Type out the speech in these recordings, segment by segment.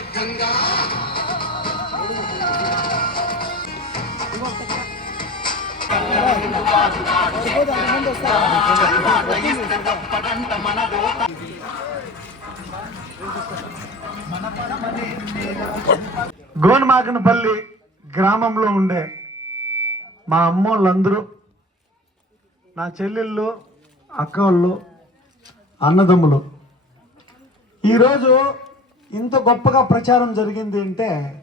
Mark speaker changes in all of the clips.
Speaker 1: మౌఢం సిద్ధంగా
Speaker 2: గ్రామంలో ఉండే మా అమ్మోళ్ళందరూ నా చెల్లెళ్ళు అక్క వాళ్ళు అన్నదమ్ములు. ఈరోజు ఇంత గొప్పగా ప్రచారం జరిగింది అంటే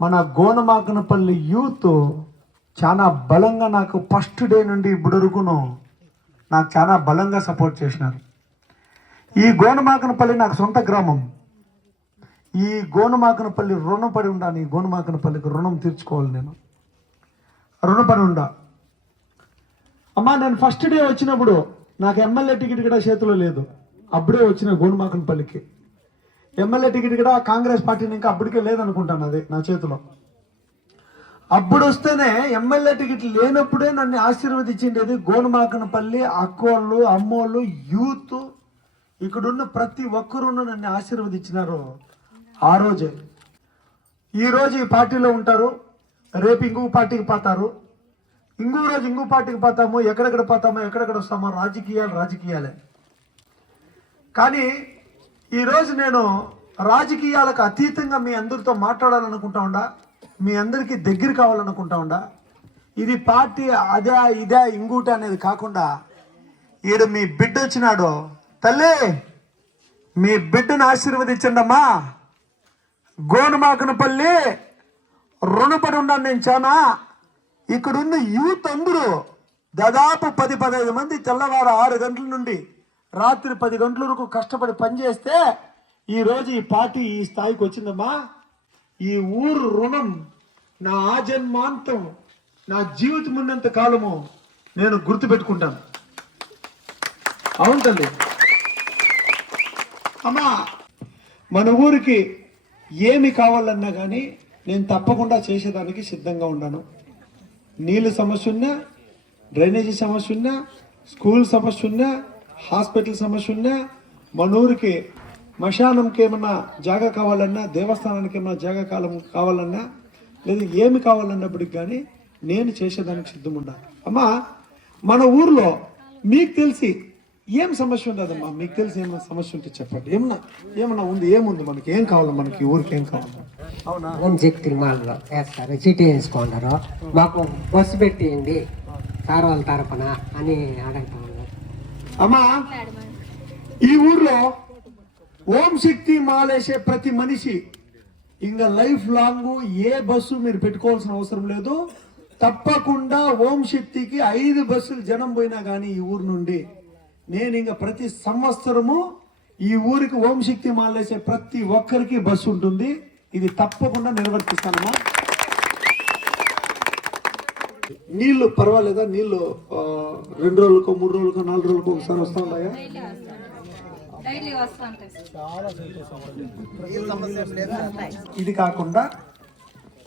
Speaker 2: మన గోనమాకనపల్లి యూత్ చాలా బలంగా నాకు ఫస్ట్ డే నుండి ఇప్పుడు వరకును నాకు చాలా బలంగా సపోర్ట్ చేసినారు. ఈ గోనమాకనపల్లి నాకు సొంత గ్రామం. ఈ గోనుమాకనపల్లి రుణపడి ఉండాలి ఈ గోనుమాకనపల్లికి రుణం తీర్చుకోవాలి నేను. రుణపడి ఉండా. అమ్మా నేను ఫస్ట్ డే వచ్చినప్పుడు నాకు ఎమ్మెల్యే టికెట్ కూడా చేతిలో లేదు. అప్పుడే వచ్చిన గోనుమాకనపల్లికి. ఎమ్మెల్యే టికెట్ కూడా కాంగ్రెస్ పార్టీని ఇంకా అప్పటికే లేదనుకుంటాను అది నా చేతిలో. అప్పుడు వస్తేనే ఎమ్మెల్యే టికెట్ లేనప్పుడే నన్ను ఆశీర్వదించిండేది గోనుమాకనపల్లి అక్కోళ్ళు అమ్మోళ్ళు యూత్. ఇక్కడున్న ప్రతి ఒక్కరూ నన్ను ఆశీర్వదించినారు ఆ రోజే. ఈ రోజు ఈ పార్టీలో ఉంటారు. రేపు ఇంకో పార్టీకి పోతారు. ఇంకో రోజు ఇంకో పార్టీకి పోతాము. ఎక్కడెక్కడ పోతామో ఎక్కడెక్కడ వస్తామో రాజకీయాలు రాజకీయాలే. కానీ ఈరోజు నేను రాజకీయాలకు అతీతంగా మీ అందరితో మాట్లాడాలనుకుంటా ఉండా? మీ అందరికీ దగ్గర కావాలనుకుంటా ఉండా? ఇది పార్టీ అదే ఇదే ఇంగూట అనేది కాకుండా ఈడు మీ బిడ్డ వచ్చినాడు. తల్లి మీ బిడ్డను ఆశీర్వదించండమ్మా. గోనుమాకనపల్లి రుణపడి ఉన్నాను నేను చాలా ఇక్కడున్న యూత్ అందరూ దాదాపు పది పదహైదు మంది తెల్లవారు ఆరు గంటల నుండి రాత్రి పది గంటల వరకు కష్టపడి పనిచేస్తే ఈరోజు ఈ పార్టీ ఈ స్థాయికి వచ్చిందమ్మా. ఈ ఊరు రుణం నా ఆజన్మాంతం నా జీవితం ఉన్నంత కాలము నేను గుర్తుపెట్టుకుంటాను. అవును తల్లి. అమ్మా మన ఊరికి ఏమి కావాలన్నా కానీ నేను తప్పకుండా చేసేదానికి సిద్ధంగా ఉన్నాను. నీళ్ళ సమస్య ఉన్నా డ్రైనేజీ సమస్య ఉన్నా స్కూల్ సమస్య ఉన్నా హాస్పిటల్ సమస్య ఉన్నా మన ఊరికి మశానంకి ఏమన్నా జాగా కావాలన్నా దేవస్థానానికి ఏమన్నా జాగా కాలం కావాలన్నా లేదా ఏమి కావాలన్నప్పటికి కానీ నేను చేసేదానికి సిద్ధం ఉండాలి అమ్మా మన ఊర్లో మీకు తెలిసి ఏం సమస్య ఉండదమ్మా? మీకు తెలిసి ఏమైనా సమస్య ఉంటే చెప్పండి. ఏమన్నా ఏమన్నా ఉంది? ఏముంది మనకి? ఏం కావాలి మనకి? ఊరికి ఏం కావాలి? అవునా?
Speaker 3: ఓం శక్తి మాల్లో వేస్తారు? చీటీ వేసుకుంటారు మాకు బస్సు పెట్టేయండి. సార్ వాళ్ళ తరపున అని అడగటం
Speaker 2: అమ్మా ఈ ఊర్లో ఓం శక్తి మాలేసే ప్రతి మనిషి ఇంకా లైఫ్ లాంగ్ ఏ బస్సు మీరు పెట్టుకోవాల్సిన అవసరం లేదు. తప్పకుండా ఓం శక్తికి ఐదు బస్సులు జనం పోయినా కానీ ఈ ఊరు నుండి. నేను ఇంకా ప్రతి సంవత్సరము ఈ ఊరికి ఓం శక్తి మాలేసే ప్రతి ఒక్కరికి బస్సు ఉంటుంది. ఇది తప్పకుండా నిర్వర్తిస్తానమ్మా. నీళ్ళు పర్వాలేదా? నీళ్ళు రెండు రోజులకో మూడు రోజులకో నాలుగు రోజులకో ఒకసారి వస్తా ఉన్నాయా ఇది కాకుండా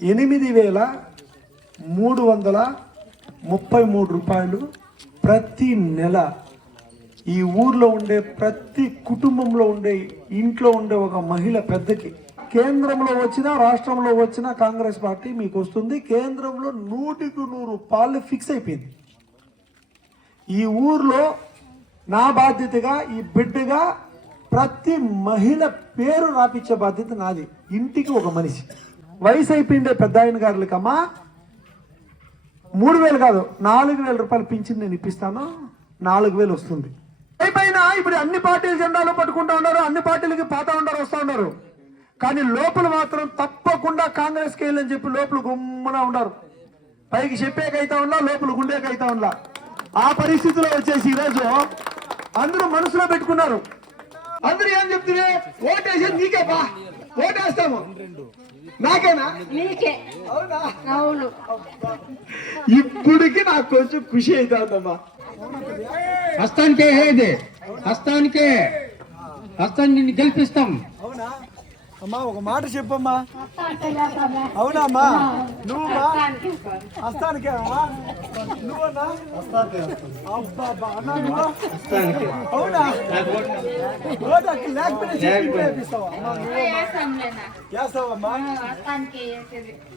Speaker 2: ఎనిమిది వేల మూడు వందల ముప్పై మూడు రూపాయలు ప్రతి నెల ఈ ఊర్లో ఉండే ప్రతి కుటుంబంలో ఉండే ఇంట్లో ఉండే ఒక మహిళ పెద్దకి కేంద్రంలో వచ్చినా రాష్ట్రంలో వచ్చినా కాంగ్రెస్ పార్టీ మీకు వస్తుంది. కేంద్రంలో నూటికి నూరు పాలు ఫిక్స్ అయిపోయింది. ఈ ఊర్లో నా బాధ్యతగా ఈ బిడ్డగా ప్రతి మహిళ పేరు రాపించే బాధ్యత నాది. ఇంటికి ఒక మనిషి. వయసు అయిపోయిందే పెద్ద ఆయన గారులకమ్మా. మూడు వేలు కాదు నాలుగు వేల రూపాయలు పింఛన్ నేను ఇప్పిస్తాను. నాలుగు వేలు వస్తుంది. పైన ఇప్పుడు అన్ని పార్టీలు జెండాలు పట్టుకుంటా ఉన్నారు అన్ని పార్టీలకి పోతా ఉన్నారు వస్తూ ఉన్నారు. కానీ లోపల మాత్రం తప్పకుండా కాంగ్రెస్కి వెళ్ళని చెప్పి లోపల గుమ్మన ఉన్నారు. పైకి చెప్పేకైతా ఉన్నా లోపల గుండేకైతా ఉన్నా. ఆ పరిస్థితిలో వచ్చేసి ఈరోజు అందరూ మనసులో పెట్టుకున్నారు. అందరూ ఏం చెప్తున్నారు? ఓటేసేది నీకే బా. ఓటేస్తాము. నాకేనా?
Speaker 4: నీకే.
Speaker 2: అవునా?
Speaker 4: అవును.
Speaker 2: ఇప్పటికి నాకు కొంచెం ఖుషి అవుతుందమ్మా.
Speaker 5: హస్తానికే ఏది హస్తానికే. హస్తాన్ని నిన్ను గెలిపిస్తాం.
Speaker 2: అమ్మా ఒక మాట చెప్పమ్మా. అవునా అమ్మా నువ్వు హస్తానికే అమ్మా. నువ్వన్నా అబ్బా అన్నా నువ్వు? అవునా? ఓటు లేకపోతే నువ్వమ్మా? చేస్తావమ్మా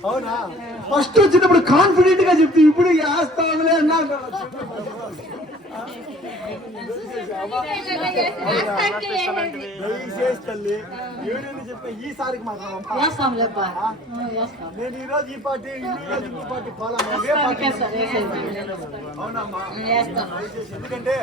Speaker 2: అవునా? ఫస్ట్ వచ్చినప్పుడు కాన్ఫిడెంట్గా చెప్తే ఇప్పుడు వేస్తావులే అన్నా. దయచేసి తల్లి ఈసారికి మాత్రం నేను ఈ రోజు ఈ పార్టీ ఈ పార్టీ అవునమ్మా. ఎందుకంటే